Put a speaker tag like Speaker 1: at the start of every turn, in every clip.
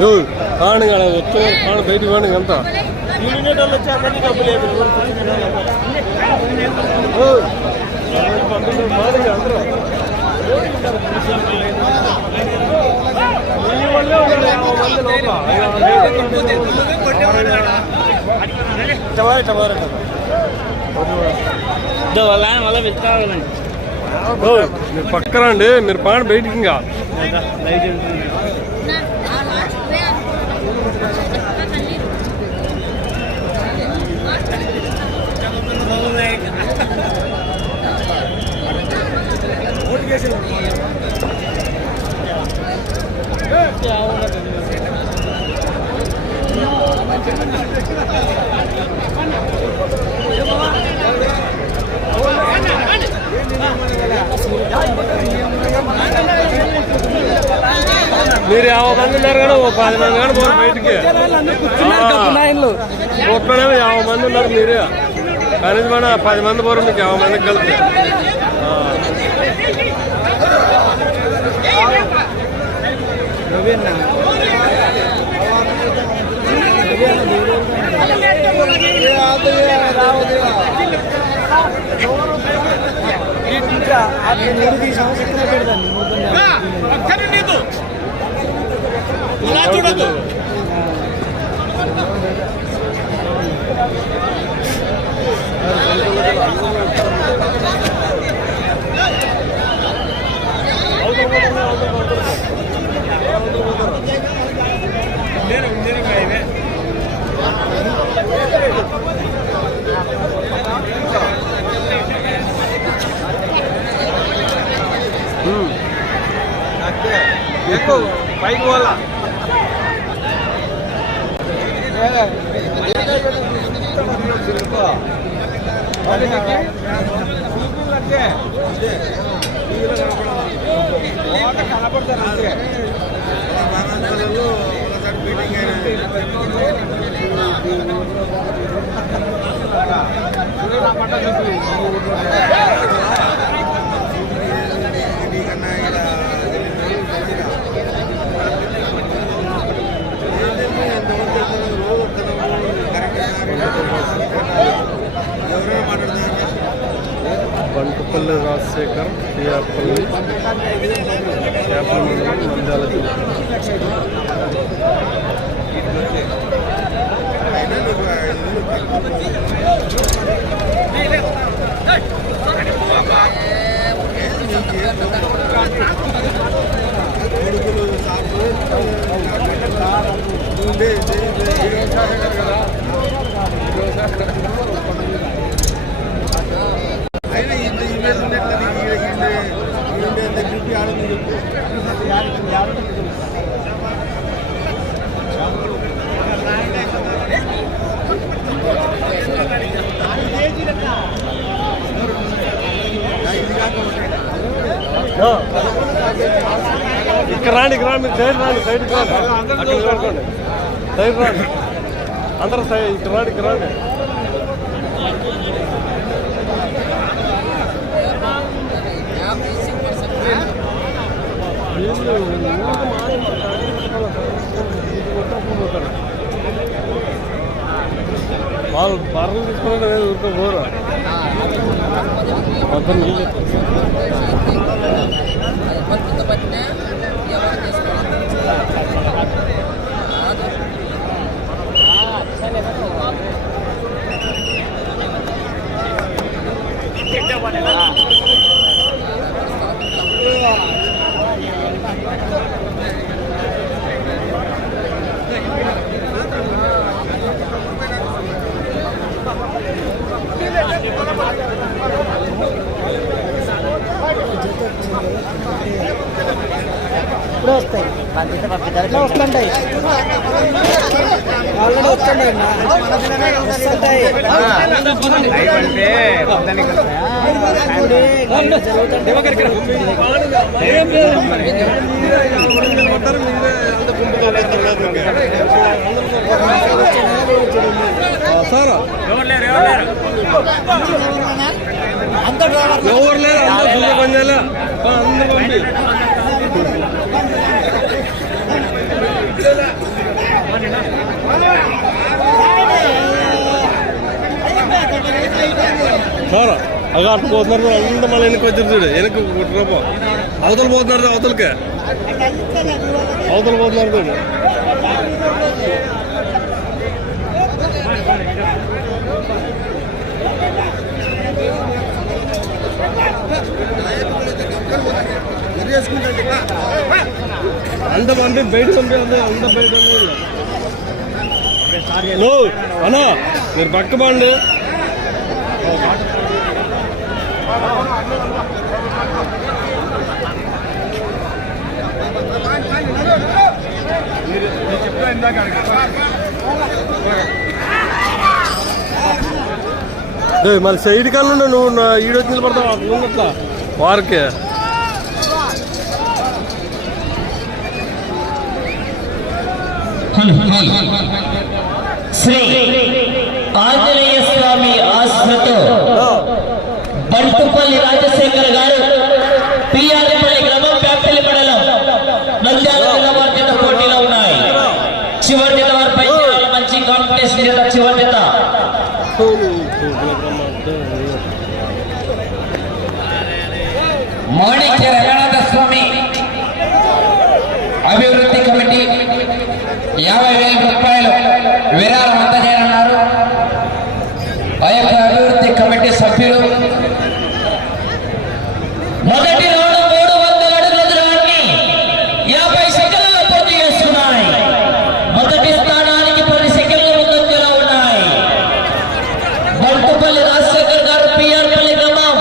Speaker 1: కాణి కాడ వస్తున్నారు కాణ బయటికి కాణి ఎంత అందరూ
Speaker 2: మళ్ళీ వెతుకాలండి
Speaker 1: మీరు పక్కన అండి మీరు పాడు బయటికి ఇంకా మీరు యాభై మంది ఉన్నారు కానీ ఓ పది మంది కానీ పోరు బయటికి. ఒక్కడేమో యాభై మంది ఉన్నారు మీరే. కనీసం మన పది మంది పోరు మీకు యాభై మందికి కలిపి. ఆ.
Speaker 2: చూడదు
Speaker 1: ఇక్కడ రాండి ఇక్కడ రాండి సైడ్ రాండి సైడ్ రాండి. అక్కడ నిలబడుకోండి. సైడ్ రాండి. అందరూ సైడ్ ఇక్కడ రాండి ఇక్కడ రాండి. వాళ్ళు బర్రెలు తీసుకుని ఊరికే పోరు
Speaker 2: Get that one in
Speaker 1: sir
Speaker 3: ఎవరు లేరు ఎవరు లేరు
Speaker 1: ఎవరు లేరు అందరూ చూసే పని చేయాలి అందరూ పంపి సార్ అటు పోతున్నారు అందరూ మళ్ళీ వెనక్కి వచ్చారు చూడు వెనక్కి రూపం అవతల పోతున్నారు అవతలకే. అవతల పోతున్నారు చూడు. అంత పంపి బయట పంపి అంత బయట అన్నా మీరు పక్క పండి. ఏయ్, మళ్ళీ సైడ్ కన్నా నువ్వు నా ఈడొచ్చి నిలబడతావు? ఉన్నట్లా వారికి
Speaker 4: శ్రీ ఆంజనేయ స్వామి ఆశ్రతో బంటుపల్లి రాజశేఖర్ గారు పిఆర్పల్లి గ్రామం ప్యాపిల్లి మండలం నంద్యాల జిల్లా వారి చేత పోటీలో ఉన్నాయి చివరి జత వారి పై మంచి కాంపిటీషన్ చేత చివరి జత మాణిక్య రంగనాథ స్వామి అభివృద్ధి కమిటీ యాభై వేల రూపాయలు విరాళం అందజేయనున్నారు ఆ యొక్క అభివృద్ధి కమిటీ సభ్యులు మొదటి రౌండ్ మూడు వందల అడుగుల దూరాన్ని యాభై సెకండ్లలో పూర్తి చేస్తున్నాయి మొదటి స్థానానికి పది సెకండ్ల ముందంజలో ఉన్నాయి బంటుపల్లి రాజశేఖర్ గారు పిఆర్పల్లి గ్రామం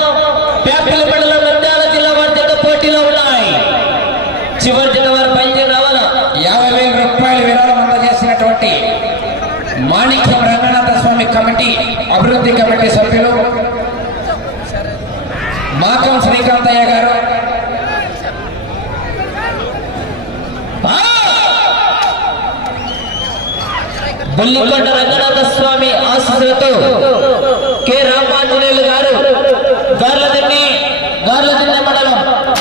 Speaker 4: ప్యాపిల మండలం నంద్యాల జిల్లా వారి జత పోటీలో ఉన్నాయి చివరి జత వారు బయలుదేరి రావాలా యాభై వేల రూపాయలు విరాళం అందజేసినటువంటి మాణిక్యం రంగనాథ స్వామి కమిటీ అభివృద్ధి కమిటీ సభ్యులు మాకం శ్రీకాంతయ్య గారు ఆ! బుల్లికొండ రంగనాథ స్వామి ఆశీస్సులతో కె. రామాంజనేయులు గారు గార్లదిన్ని గార్లదిన్నె మండలం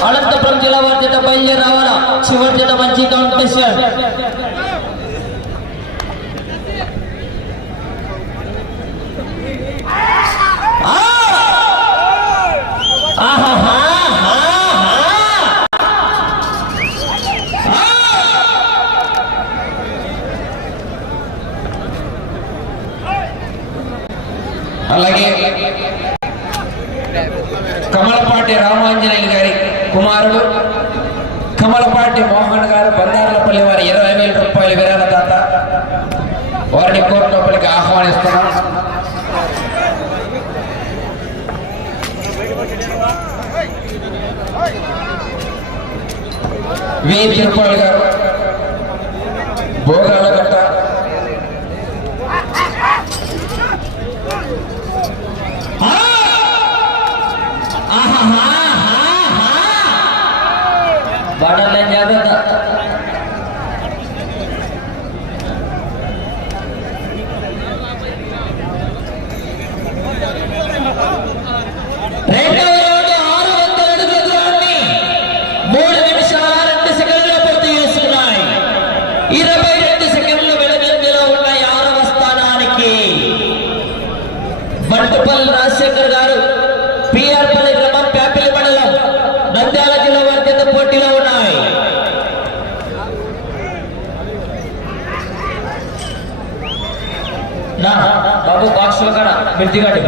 Speaker 4: అనంతపురం జిల్లా వారి చేత బయలుదేరి రావాలా? చివరి చేత మంచి కాంపిటీషన్ ఆ! ఆహాహా! అలాగే కమలపాటి రామాంజనేయులు గారి కుమారుడు కమలపాటి మోహన్ గారు బందారులపల్లి వారి ఇరవై వేల రూపాయల విరాళదాత వారిని కోర్టు లోపలికి ఆహ్వానిస్తున్నాం వి తిరుపాల్ గారు భోగాల గట్ట బాడలే మీరు దిగాడు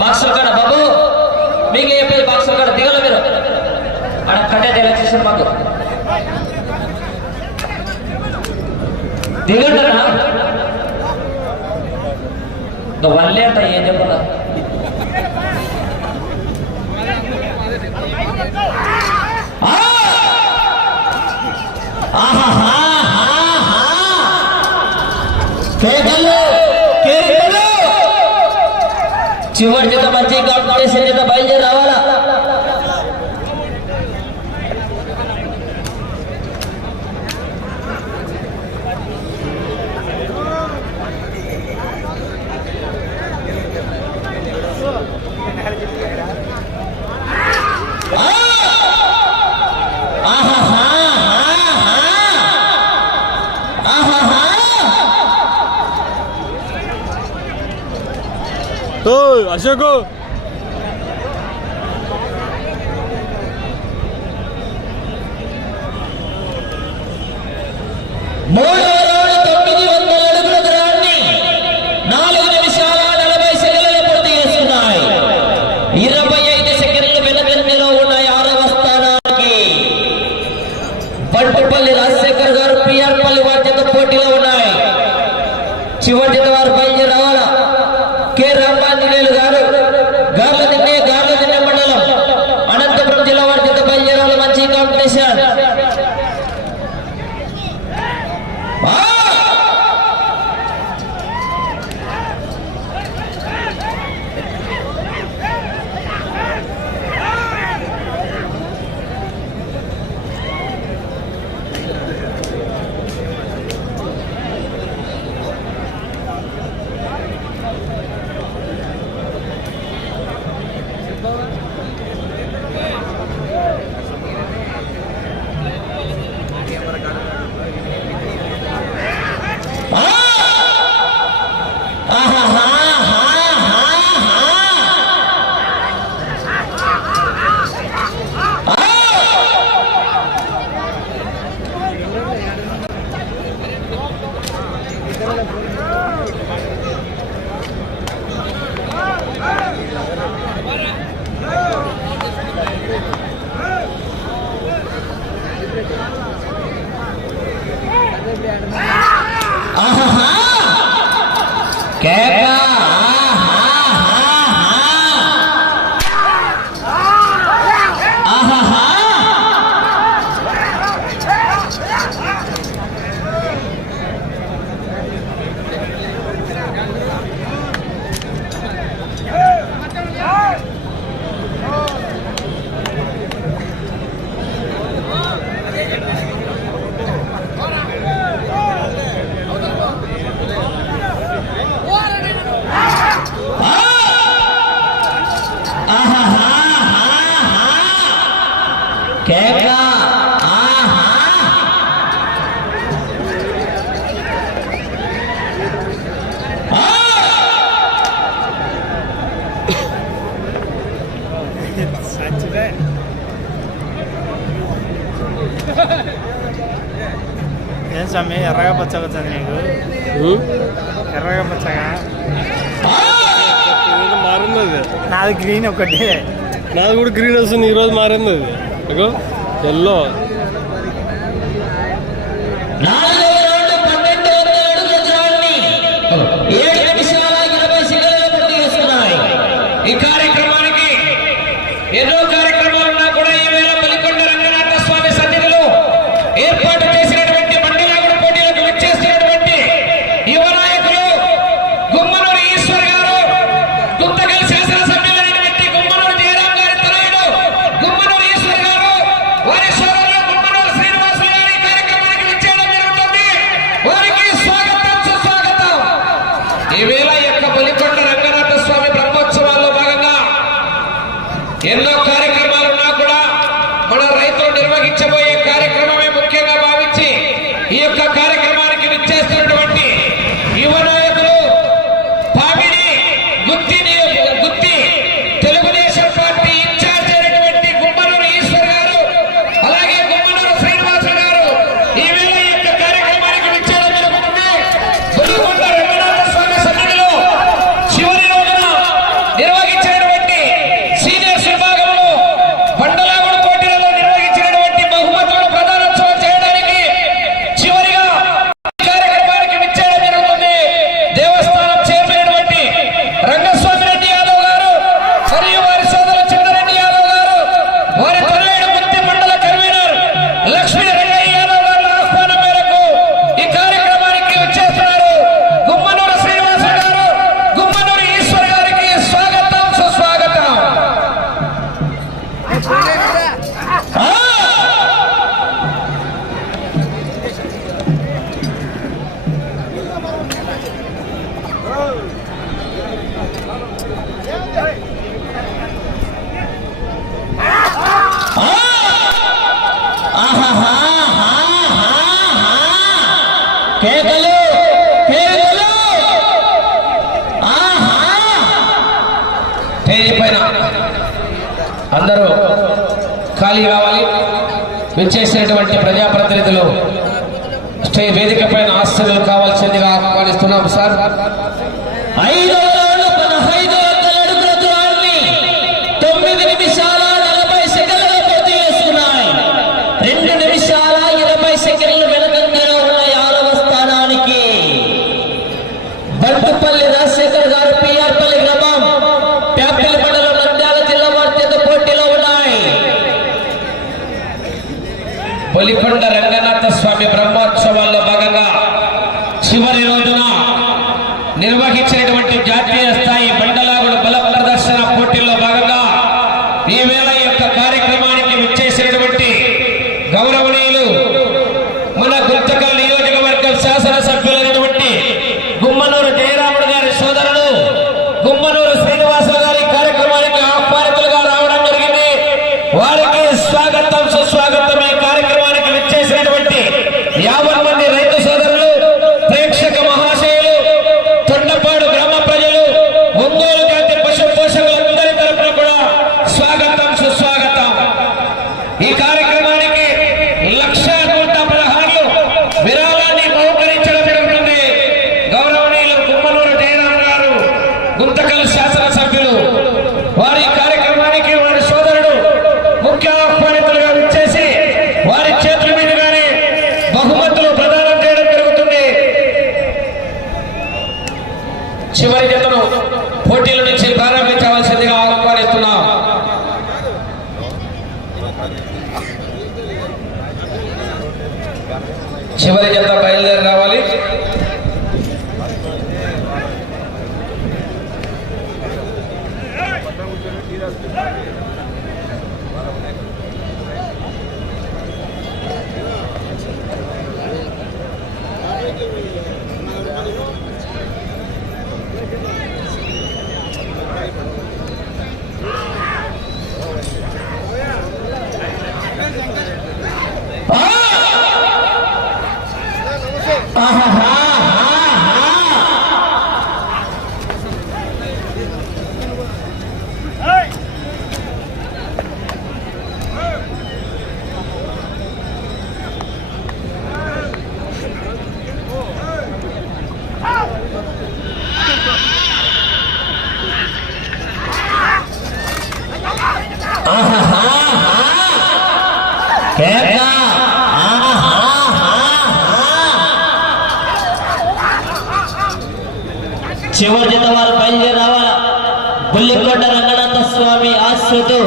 Speaker 4: బాక్సులు కాడ బాబు. మీకు ఏం పేరు బాక్సులు కాడ దిగల మీరు? ఆడ కట్టేది ఎలా చేశారు మాకు. దిగండి వల్లే అంట ఏం చెప్పాలా?
Speaker 5: ఆహా चिवट जता बच्चे का से जता बैल जता bola,
Speaker 4: jogou! స్వామి ఎర్రగా పచ్చగా వచ్చింది ఎర్రగా పచ్చగా.
Speaker 1: మారింది అది
Speaker 4: నాది గ్రీన్ ఒకటి.
Speaker 1: నాది కూడా గ్రీన్ వస్తుంది ఈరోజు మారింది అది ఎల్లో.
Speaker 5: ¿Quién చివరి
Speaker 4: జత వారు బయలుదేరి రావాలా. బుల్లికొండ రంగనాథ స్వామి ఆశ్రితు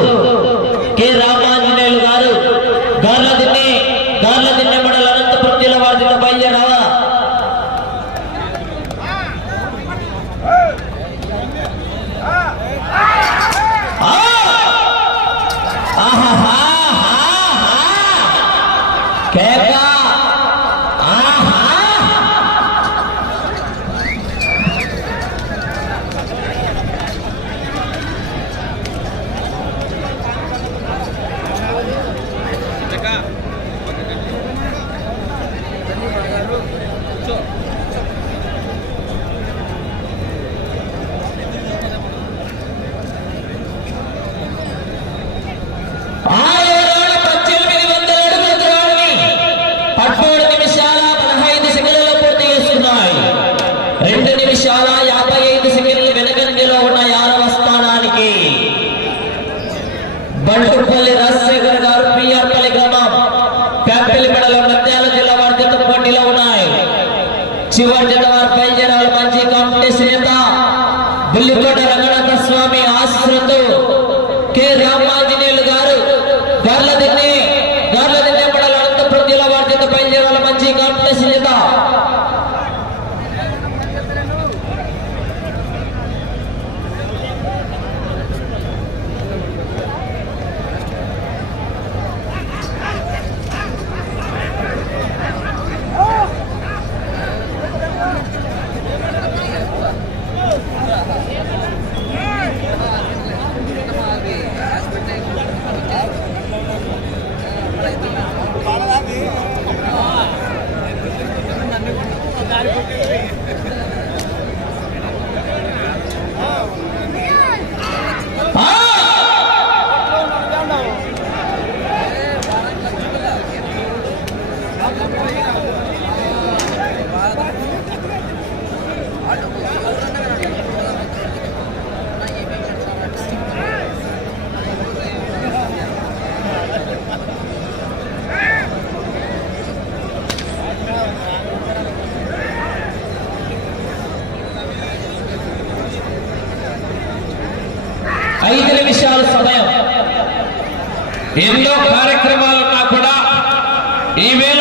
Speaker 5: ఎన్నో కార్యక్రమాలున్నా కూడా ఈవేళ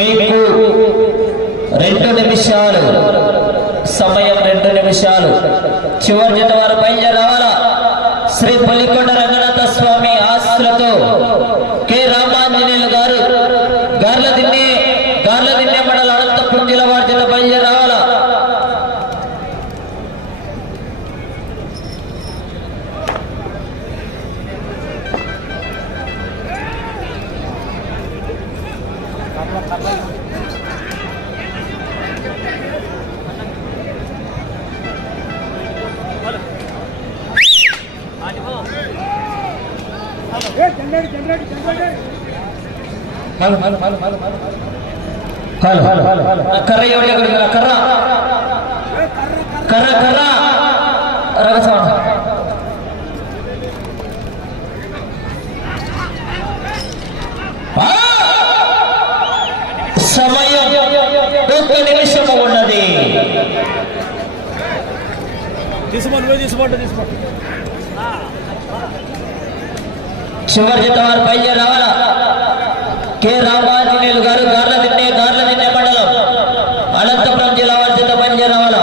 Speaker 5: మీకు రెండు నిమిషాలు సమయం రెండు నిమిషాలు. చివరి జత వారు బయలుదేరవాలా శ్రీ పల్లికొండ ಕರ್ರೆಯ ಕರ್ರ ಕರ್ರ ಕರ್ರ ರಗಸವಣ షుగర్ జత వారు బయలుదేరి రావాలా? కె. రామాంజనేయులు గారు గార్ల తిన్నే గార్ల తిన్నే మండలం. అనంతపురం జిల్లా వారి జత బయలుదేరి రావాలా?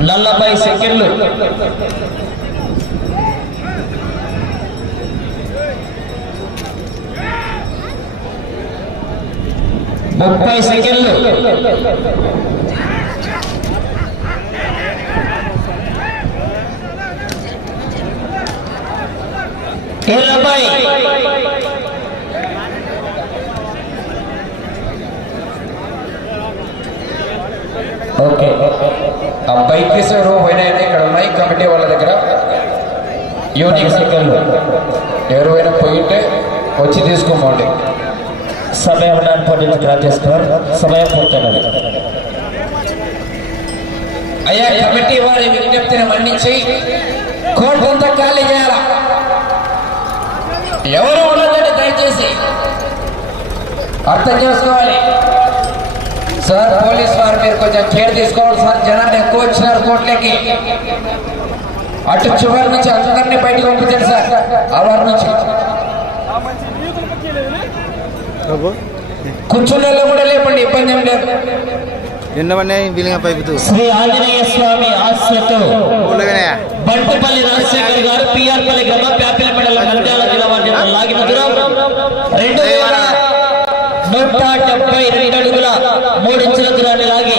Speaker 5: నలభై సెకండ్లు. ముప్పై సెకండ్లు. ఇరవై ఓకే.
Speaker 6: ఆ బైక్ తీసుకుని పోయినాయండి ఇక్కడ ఉన్నాయి. కమిటీ వాళ్ళ దగ్గర
Speaker 5: యూనిక్ సైకిళ్ళు
Speaker 6: ఎవరైనా పోయింటే వచ్చి తీసుకోమండి.
Speaker 5: సమయం నాటి పండితులు గ్రాంట్ చేస్తున్నారు సమయం పూర్తయినది
Speaker 6: అయ్యా కమిటీ వారి విజ్ఞప్తిని మన్నించి కోర్టు
Speaker 5: ఎవరు ఉండదండి దయచేసి అర్థం చేసుకోవాలి. సార్ పోలీస్ వారు మీరు కొంచెం కేర్ తీసుకోవాలి సార్. జనాన్ని ఎక్కువ వచ్చినారు కోట్లకి అటు చివరి నుంచి అందరినీ బయటకు పంపించండి సార్. ఆ వారి నుంచి కూర్చున్న కూడా లేపండి ఇబ్బంది ఏం లేదు.
Speaker 4: ఎన్నవన్నీ బిల్లింగ్ పైపుతూ.
Speaker 5: శ్రీ ఆంజనేయ స్వామి ఆశ్రతో బంటుపల్లి రాజశేఖర్ గారు పిఆర్పల్లి గ్రామ ప్యాపిల మండలం నంద్యాల జిల్లా వారి లాగిన దూరం. రెండు వేల నూట డెబ్బై రెండు అడుగుల మూడు ఇంచుల దూరాన్ని లాగి